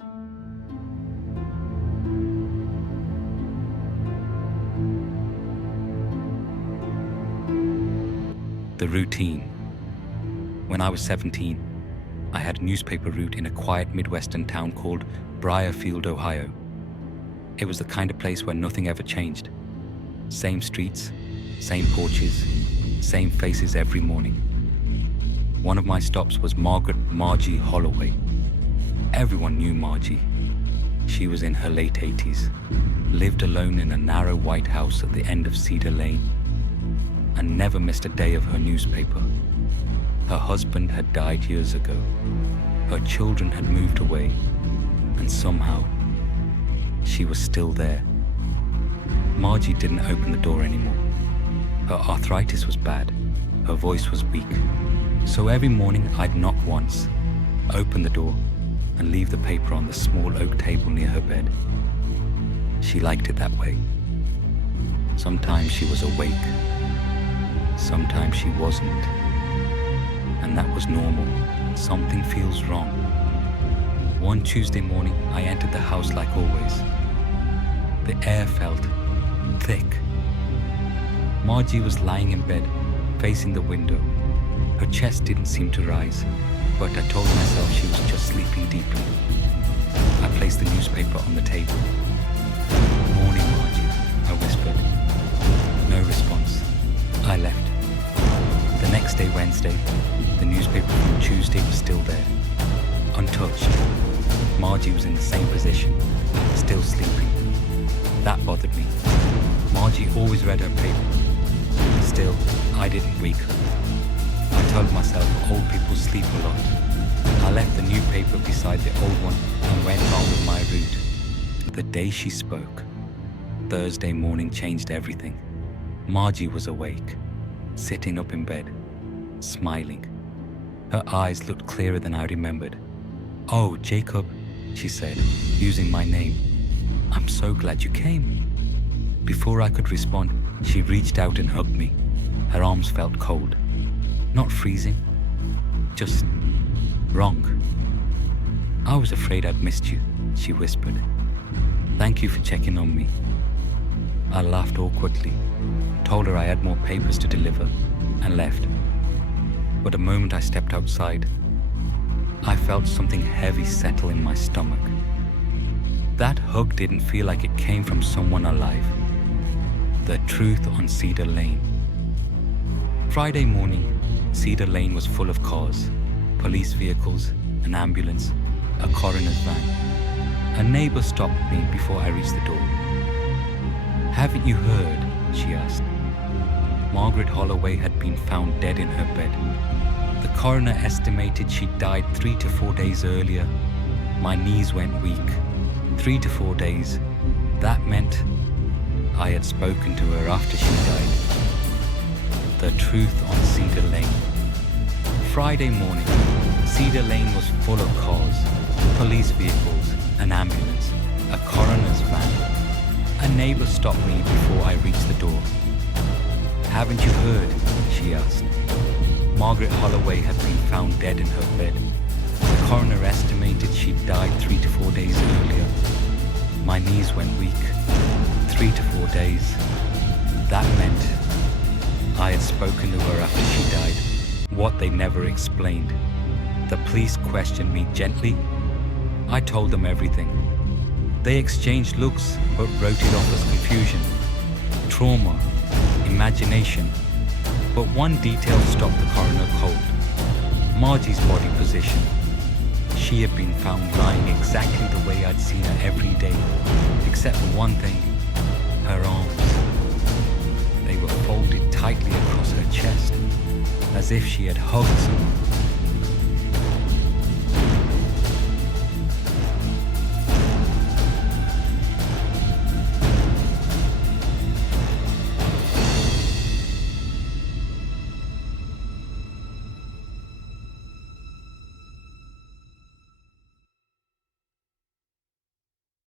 The routine. When I was 17, I had a newspaper route in a quiet Midwestern town called Briarfield, Ohio. It was the kind of place where nothing ever changed. Same streets, same porches, same faces every morning. One of my stops was Margie Holloway. Everyone knew Margie. She was in her late 80s, lived alone in a narrow white house at the end of Cedar Lane, and never missed a day of her newspaper. Her husband had died years ago. Her children had moved away, and somehow, she was still there. Margie didn't open the door anymore. Her arthritis was bad. Her voice was weak. So every morning I'd knock once, open the door, and leave the paper on the small oak table near her bed. She liked it that way. Sometimes she was awake. Sometimes she wasn't. And that was normal. Something feels wrong. One Tuesday morning, I entered the house like always. The air felt thick. Margie was lying in bed, facing the window. Her chest didn't seem to rise, but I told myself she was just sleeping deeply. I placed the newspaper on the table. "Morning, Margie," I whispered. No response. I left. The next day, Wednesday, the newspaper from Tuesday was still there, untouched. Margie was in the same position, still sleeping. That bothered me. Margie always read her paper. Still, I didn't wake her. I told myself old people sleep a lot. I left the new paper beside the old one and went on with my route. The day she spoke, Thursday morning, changed everything. Margie was awake, sitting up in bed, smiling. Her eyes looked clearer than I remembered. "Oh, Jacob," she said, using my name. "I'm so glad you came." Before I could respond, she reached out and hugged me. Her arms felt cold. Not freezing, just wrong. "I was afraid I'd missed you," she whispered. "Thank you for checking on me." I laughed awkwardly, told her I had more papers to deliver, and left. But the moment I stepped outside, I felt something heavy settle in my stomach. That hug didn't feel like it came from someone alive. The truth on Cedar Lane. Friday morning, Cedar Lane was full of cars, police vehicles, an ambulance, a coroner's van. A neighbor stopped me before I reached the door. "Haven't you heard?" she asked. Margaret Holloway had been found dead in her bed. The coroner estimated she died 3 to 4 days earlier. My knees went weak. 3 to 4 days. That meant I had spoken to her after she died. The truth on Cedar Lane. Friday morning, Cedar Lane was full of cars, police vehicles, an ambulance, a coroner's van. A neighbor stopped me before I reached the door. "Haven't you heard?" she asked. Margaret Holloway had been found dead in her bed. The coroner estimated she died 3 to 4 days earlier. My knees went weak. 3 to 4 days. That meant I had spoken to her after she died. What they never explained. The police questioned me gently. I told them everything. They exchanged looks but wrote it off as confusion, trauma, imagination. But one detail stopped the coroner cold. Margie's body position. She had been found lying exactly the way I'd seen her every day, except for one thing, her arms. They were folded tightly across her chest, as if she had hugged someone.